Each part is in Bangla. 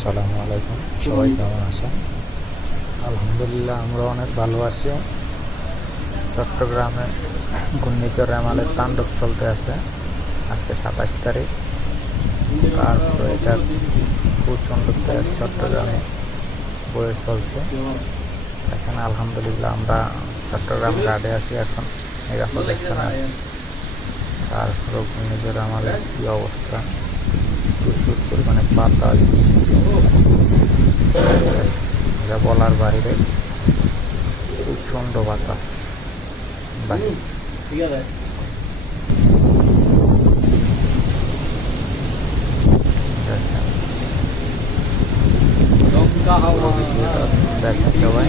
আসসালামু আলাইকুম। সবাই কেমন আছেন? আলহামদুলিল্লাহ, আমরা অনেক ভালো আছি। চট্টগ্রামে ঘূর্ণিঝড় রেমালের তাণ্ডব চলতে আছে। আজকে 27 তারিখ। তারপরে এটা প্রচণ্ড চট্টগ্রামে বয়ে চলছে। এখানে আলহামদুলিল্লাহ আমরা চট্টগ্রাম ঘাটে আছি, এখন নিরাপদ স্থানে আছি। তারপরেও ঘূর্ণিঝড় রেমালের কী অবস্থা, প্রচুর পরিমাণে বাতাস, বৃষ্টি, যা বলার বাইরে। প্রচণ্ড বাতাস দেখেন দেখেন সবাই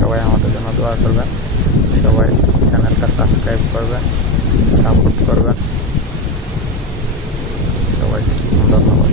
সবাই আমাদের জন্য দোয়া করবেন, সবাই চ্যানেলটা সাবস্ক্রাইব করবেন, সাপোর্ট করবেন। সবাই ধন্যবাদ।